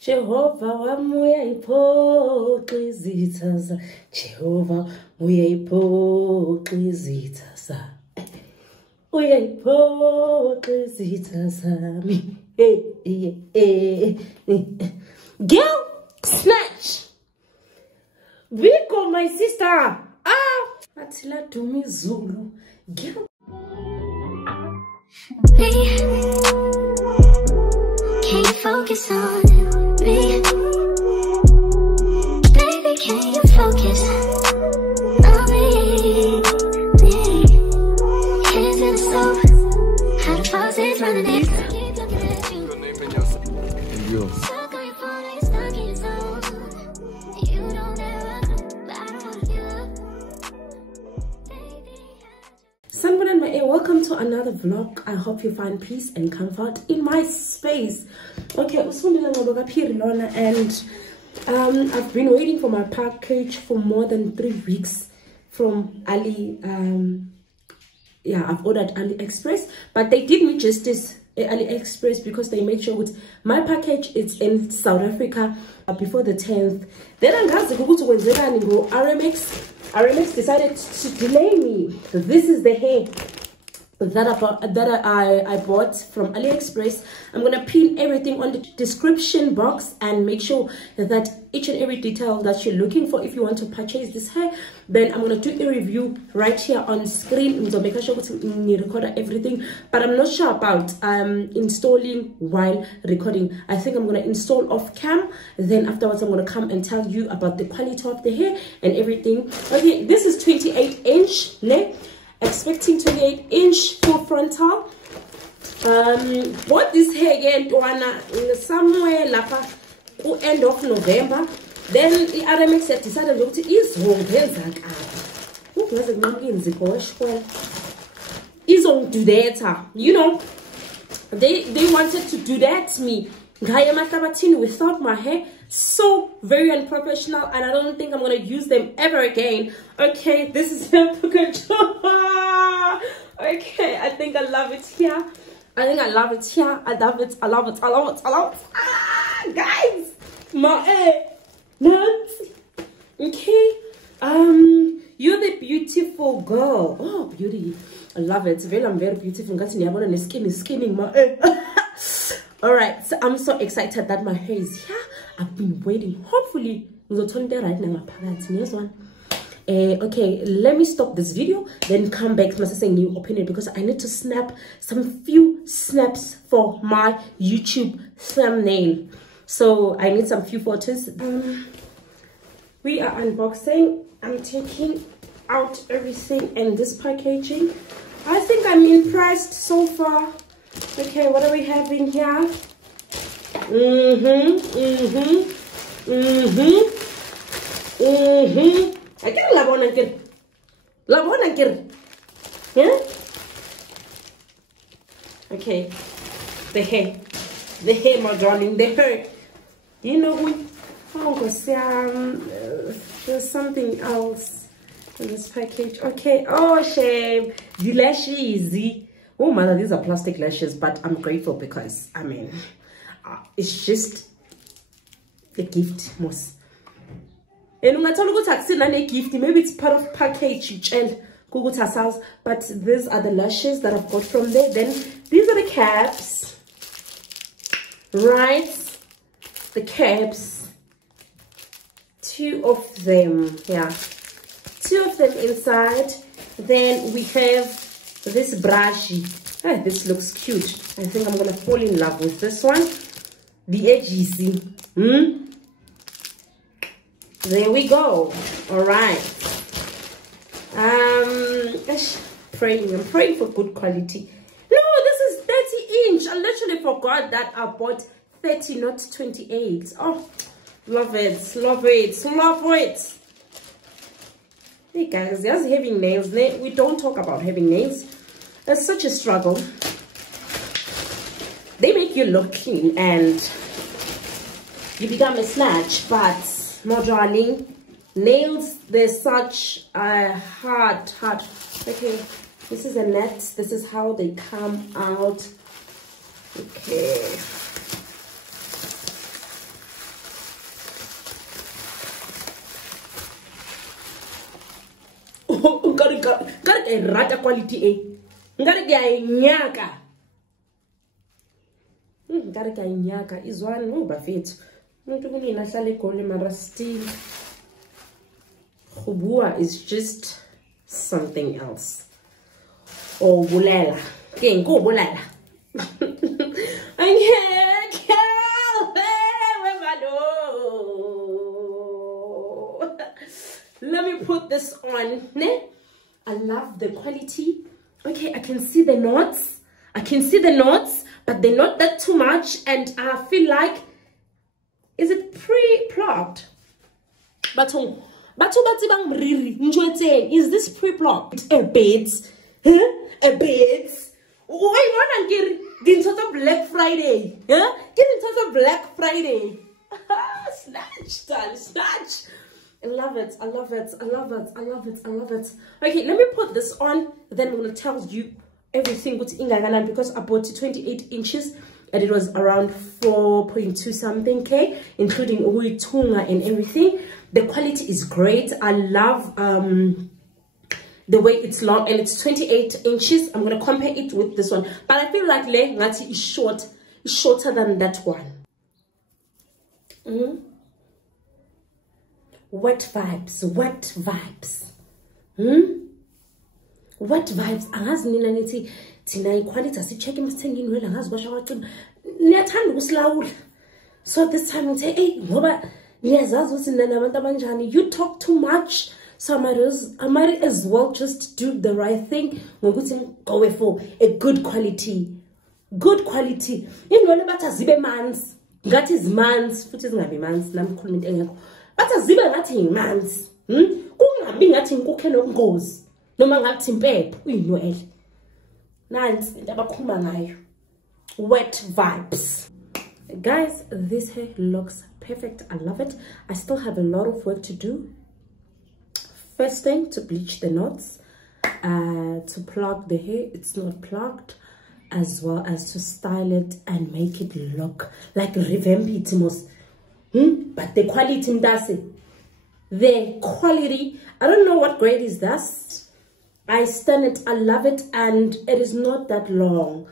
Jehovah uyayiphoqa izitha zami. Jehovah uyayiphoqa izitha zami. Uyayiphoqa izitha zami. Girl, snatch. Vico, my sister. Atila Dumi Zulu. Girl. Can you focus on me? Baby, can you focus on me? Hands in the stove, how the faucet's running it. Keep looking at you. Your name and yours. Stuck on your phone, like stuck in your zone. You don't ever come, but I don't wanna give up. Baby, Someone in my ear, welcome to another vlog. I hope you find peace and comfort in my space. Okay, and I've been waiting for my package for more than 3 weeks from I've ordered AliExpress, but they did me justice AliExpress because they made sure my package is in South Africa before the 10th. Then RMX decided to delay me. This is the hair that I bought from AliExpress. I'm gonna pin everything on the description box and make sure that each and every detail that you're looking for if you want to purchase this hair. Then I'm gonna do a review right here on screen. So make sure to record everything, but I'm not sure about installing while recording. I think I'm gonna install off cam, then afterwards I'm gonna come and tell you about the quality of the hair and everything. Okay, this is 28-inch neck, expecting 28-inch full frontal. Bought this hair again somewhere end of November. Then the RMX had decided to is do that, you know. They wanted to do that to me without my hair. So very unprofessional, and I don't think I'm gonna use them ever again. Okay, this is the package. Okay, I think I love it here. I love it. I love it. Guys, my nuts. Okay, you're the beautiful girl. Oh, beauty. I love it. I'm very beautiful. Skinning my all right, so I'm so excited that my hair is here. I've been waiting. Hopefully right now. Okay, let me stop this video, then come back to my new opinion, because I need to snap some few snaps for my YouTube thumbnail. So I need some few photos. We are unboxing. I'm taking out everything in this packaging. I think I'm impressed so far. Okay, what are we having here? I can't labon again. Yeah? Okay. The hair, my darling, the hair. You know, there's something else in this package. Okay, oh shame. The lashes. Oh mother, these are plastic lashes, but I'm grateful because I mean it's just a gift, most. And maybe it's part of package but these are the lashes that I've got from there. Then these are the caps, right? The caps, 2 of them, yeah, 2 of them inside. Then we have this brushy. This looks cute. I think I'm gonna fall in love with this one. The edges. There we go. All right. I'm praying for good quality. No, this is 30-inch. I literally forgot that I bought 30, not 28. Oh, love it. Hey guys, just having nails. We don't talk about having nails. It's such a struggle. They make you look clean and you become a snatch, but no, darling, nails, they're such a hard. Okay, this is a net. This is how they come out. Okay. ngare rata quality e ngare ke a nyaka ngare ke a nyaka is one no bafethu umuntu kunina hlale egoli mara still khubua is just something else. Oh bulela ke ngo bulela let me put this on. I love the quality. Okay, I can see the knots. But they're not that too much, and I feel like, is it pre-plucked? Is this pre-plucked? A bit. Why not get into Black Friday? Huh? Get into Black Friday. Snatch, darling, snatch. I love it. Okay, let me put this on. Then I'm gonna tell you everything with Inga because I bought 28 inches and it was around 4.2 something K, including Uitunga and everything. The quality is great. I love the way it's long, and it's 28 inches. I'm gonna compare it with this one, but I feel like Le Ngati is shorter than that one. Wet vibes. Wet vibes. Angazi nina nithi thina iquality asicheck emsithengini wena angazi kwasha kwacima niyathanda ukusilawula. So this time ngithe hey ngoba niyazazi ukuthi nina nabantu abanjani, you talk too much, so I might as well just do the right thing ngokuthi go for a good quality. Indole bathi azibe manzi ngathi izmanzi futhi zingabi manzi nami khuluma into engekho. Bathi azibe ngathi imanzi kungabi ngathi inkukhe nokungozi noma ngathi impepho uyinwele. Nansi into abakhuluma ngayo. Wet vibes. Guys, this hair looks perfect. I love it. I still have a lot of work to do. First thing, to bleach the knots, to plug the hair, it's not plugged, as well as to style it and make it look like revamp it most. But the quality does it. The quality, I don't know what grade is that. I stand it, I love it, and it is not that long.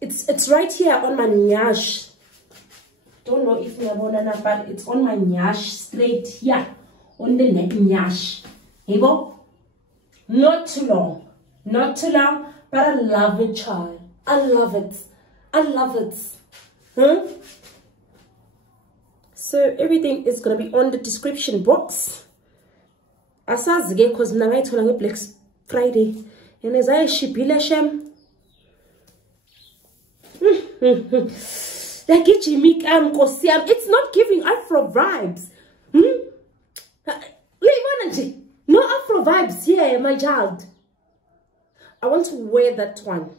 It's right here on my nyash. Don't know if you have, but it's on my nyash, straight here on the neck nyash. Here you go. Not too long, but I love it, child. I love it. So everything is gonna be on the description box. Asazi ke cause mina ngayithola nge Black Friday and as I shipile shem. Like Jimmy it's not giving Afro vibes. No Afro vibes here, my child. I want to wear that one,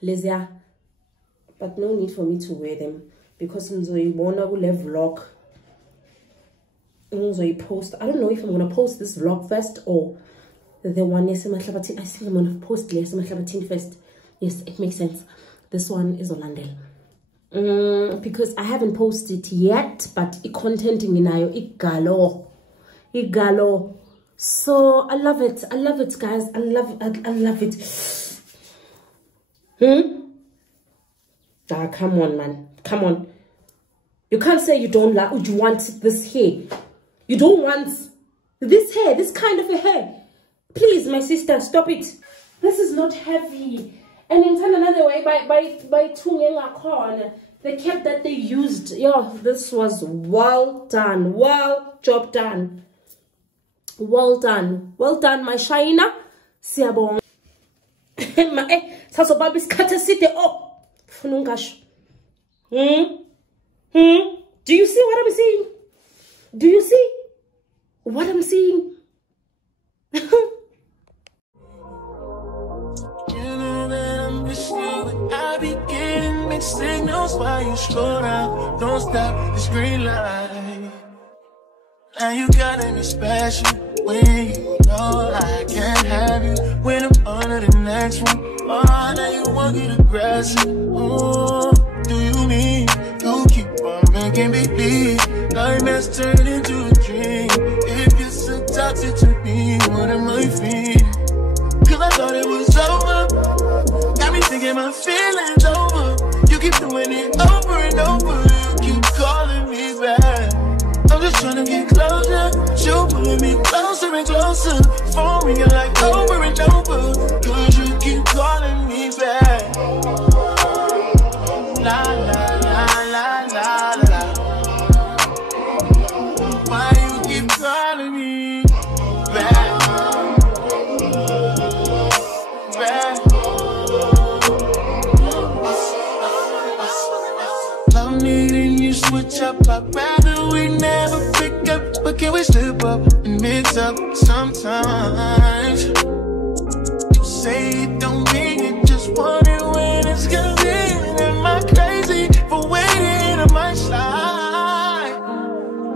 Lezia, but no need for me to wear them because I'm gonna vlog. Post. I don't know if I'm gonna post this vlog first or the one I think I'm gonna post first. Yes, it makes sense. This one is Olandel. Because I haven't posted yet, but it contenting in it galo. So I love it, guys. I love it. Ah, come on, man. Come on. You can't say you don't like, you want this hair. You don't want this hair, this kind of a hair. Please, my sister, stop it. This is not heavy. And in another way, by Tungenga corn, the cap that they used, yo, this was well done. Job done. Well done, my shina. Siabong. Saso babis kata site up. Funungash. Do you see what I'm saying? Do you see what I'm seeing? I be getting mixed signals while you slow down. Don't stop this green light. Now you gotta be special when you know I can't have you. When I'm under the next one, oh, now you won't get aggressive. Oh, do you mean you keep on making me bleed? Nightmares turn into a dream. If you're so toxic pulling me closer and closer. For me, you're like over and over. Cause you keep calling me back. La la la la la la. Why you keep calling me back? Back. Love needing you switch up. I'd rather we never pick up, but can we slip up and mix up sometimes? You say it don't mean it, just want it when it's convenient. Am I crazy for waiting on my side?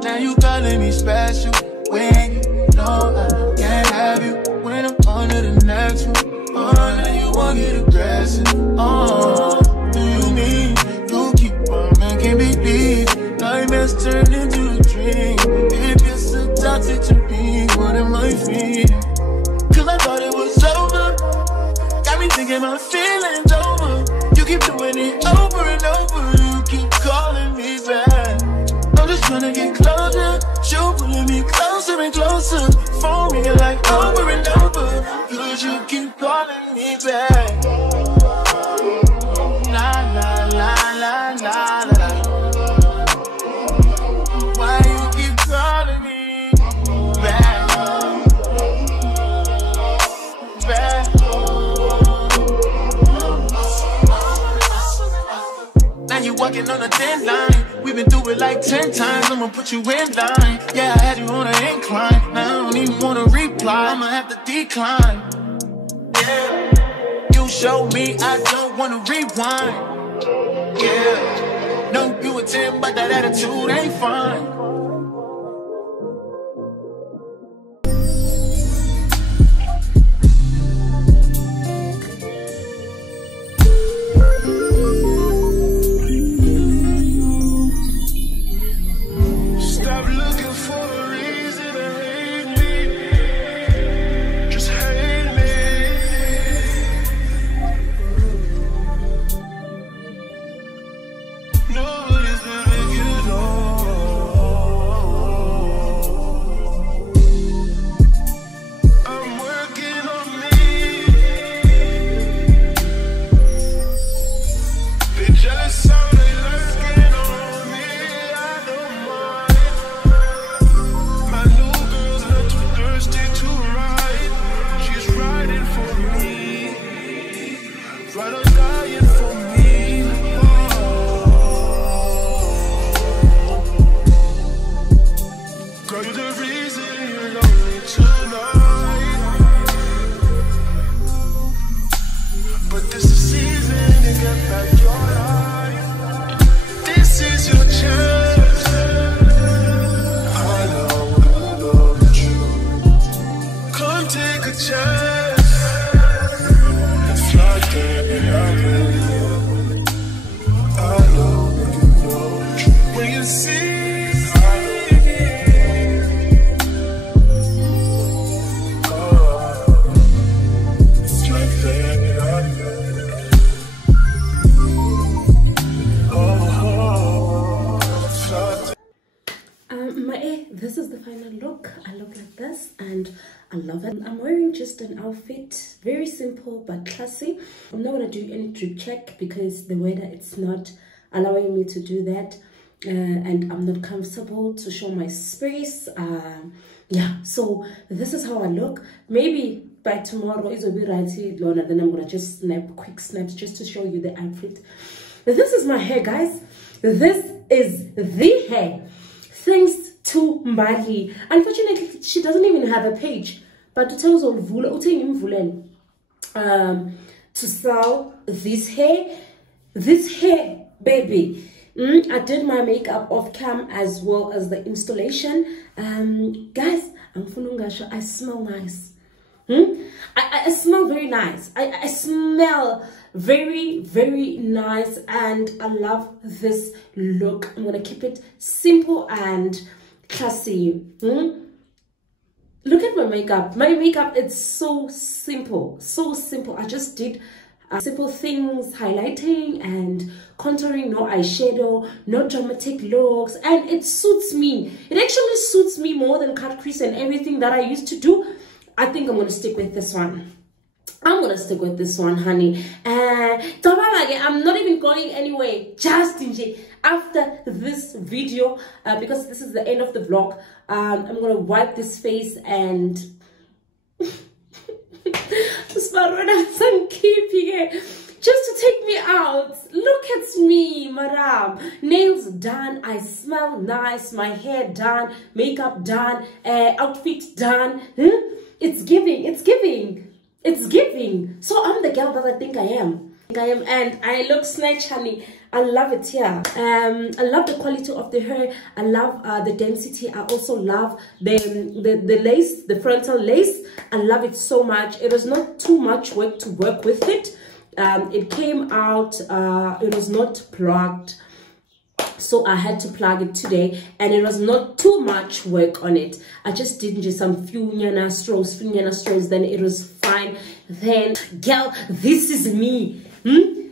Now you calling me special when you know I can't have you. When I'm under the next one, oh, now you won't get aggressive. Oh, do you mean you keep on making me leave? Nightmares turn into a dream. If you're so toxic to me, what am I feeling? Cause I thought it was over. Got me thinking my feelings over. You keep doing it over and over. You keep calling me back. I'm just trying to get closer. You pulling me closer and closer. For me, you're like over and over. Cause you keep calling me back. La la la la la la. Why you keep calling me back? Back. Now you walking on a thin line. We've been through it like 10 times. I'ma put you in line. Yeah, I had you on an incline. Now I don't even wanna reply. I'ma have to decline. Yeah, you showed me I don't wanna rewind. Yeah, no, you a 10, but that attitude ain't fine. Stop looking for a reason to hate me. Just hate me. Nobody's gonna make you know. I'm working on me. They jealous how they lurking on me. I don't mind. My new girl's not too thirsty to ride. She's riding for me. Ride or dying for me. Girl, you're the reason you're lonely tonight. But this is season to get back your life. This is your chance. I know I love you. Come take a chance. It's like that and I really I know you know the truth. When you see this is the final look. I look like this and I love it. I'm wearing just an outfit, very simple but classy. I'm not gonna do any drip check because the weather it's not allowing me to do that, and I'm not comfortable to show my space. Yeah, so this is how I look. Maybe by tomorrow it will be right here, Lorna, then I'm gonna just snap quick snaps just to show you the outfit. This is my hair, guys. This is the hair thanks to Mbali. Unfortunately, she doesn't even have a page, but to tell us all to sell this hair, baby. I did my makeup off cam as well as the installation. Guys, I smell nice. I smell very nice. I smell very, very nice, and I love this look. I'm gonna keep it simple and classy. Look at my makeup. My makeup, it's so simple, so simple. I just did simple things, highlighting and contouring, no eyeshadow, no dramatic looks, and it suits me. It actually suits me more than cut crease and everything that I used to do. I think I'm gonna stick with this one. I'm gonna stick with this one, honey. I'm not even going anywhere. Just after this video, because this is the end of the vlog, I'm gonna wipe this face and just keeping it just to take me out. Look at me, madam. Nails done, I smell nice, my hair done, makeup done, outfit done. It's giving, it's giving, it's giving. So I'm the girl that I think I am. And I look snatch, honey. I love it here. I love the quality of the hair. I love the density. I also love the lace, the frontal lace. I love it so much. It was not too much work to work with it. It came out, it was not plugged, so I had to plug it today, and it was not too much work on it. I just did just some few nyana strokes, then it was fine. Then, girl, this is me. Okay,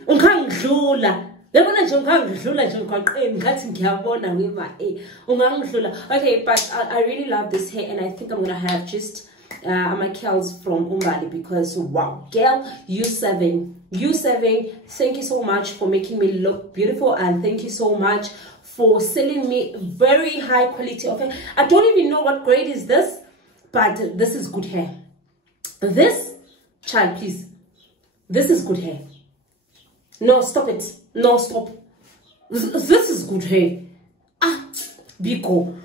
but I really love this hair, and I think I'm gonna have just my curls from Umbali, because wow, girl, U7, thank you so much for making me look beautiful, and thank you so much for selling me very high quality of hair. I don't even know what grade is this, but this is good hair. This, child, please, this is good hair. No, stop it. No, stop. This is good hair. Biko.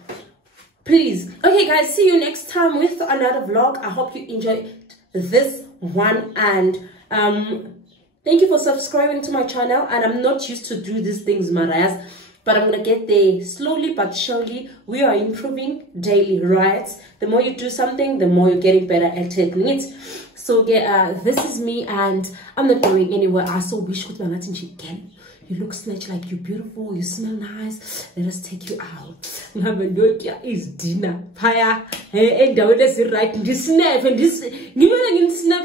Please. Okay, guys, see you next time with another vlog. I hope you enjoyed this one, and thank you for subscribing to my channel. And I'm not used to do these things, Marias, but I'm gonna get there slowly but surely. We are improving daily, right? The more you do something, the more you're getting better at it. So yeah, this is me, and I'm not going anywhere. I so wish with my Latin again. You look snatch, like you're beautiful, you smell nice. Let us take you out. Is dinner. Paya. And down is right. This snap and this snap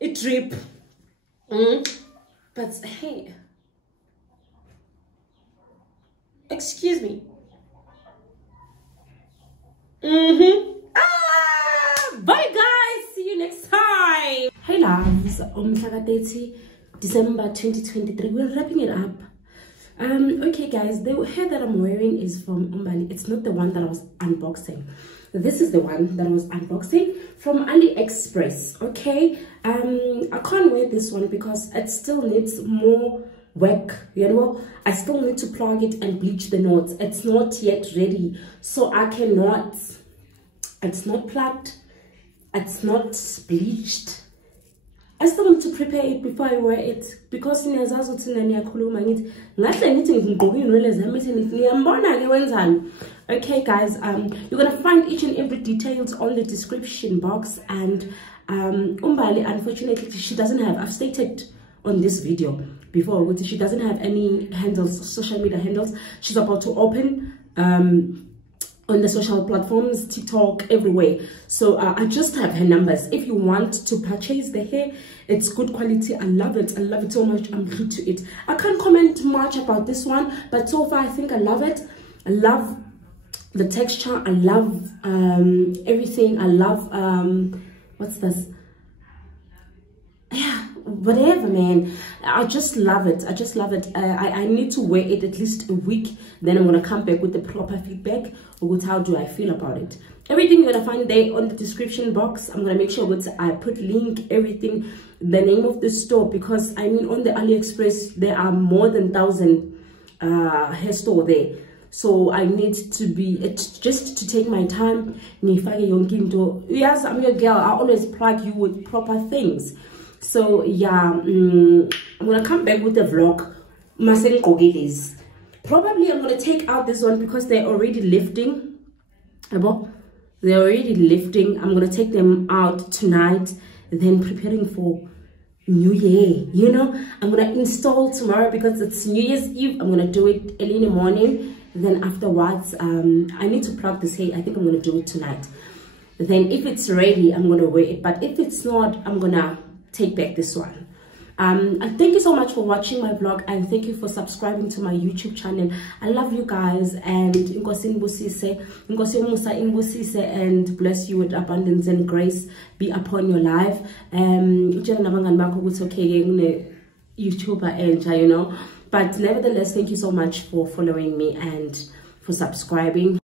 it trip. But hey, excuse me. Bye guys, see you next time. Hey loves, December 2023. We're wrapping it up. Okay guys, the hair that I'm wearing is from Umbali. It's not the one that I was unboxing. This is the one that I was unboxing from AliExpress. Okay, I can't wear this one because it still needs more work, you know. I still need to plug it and bleach the knots. It's not yet ready, so I cannot. It's not plugged, it's not bleached. I still want to prepare it before I wear it, because okay guys, you're gonna find each and every details on the description box. And Umbali, unfortunately, she doesn't have, I've stated on this video before, she doesn't have any handles, social media handles. She's about to open on the social platforms, TikTok, everywhere. So I just have her numbers. If you want to purchase the hair, it's good quality. I love it so much. I'm glued to it. I can't comment much about this one, but so far I think I love it. I love the texture. I love everything. I love what's this? Yeah, whatever, man. I just love it. I just love it. I need to wear it at least a week, then I'm gonna come back with the proper feedback with how do I feel about it. Everything you're gonna find there on the description box. I'm gonna make sure that I put link, everything, the name of the store, because I mean on the AliExpress there are more than 1,000 hair store there. So I need to be, it's just to take my time. Yes, I'm your girl. I always plug you with proper things. So yeah, I'm gonna come back with the vlog. Probably I'm gonna take out this one because they're already lifting. They're already lifting. I'm gonna take them out tonight, then preparing for New Year. You know, I'm gonna install tomorrow because it's New Year's Eve. I'm gonna do it early in the morning. Then afterwards, I need to plug this hair. I think I'm gonna do it tonight. Then if it's ready, I'm gonna wear it. But if it's not, I'm gonna take back this one. And thank you so much for watching my vlog, and thank you for subscribing to my YouTube channel. I love you guys, and Inkosi Musa inbusise, and bless you with abundance and grace be upon your life. Okay, YouTuber, you know, but nevertheless, thank you so much for following me and for subscribing.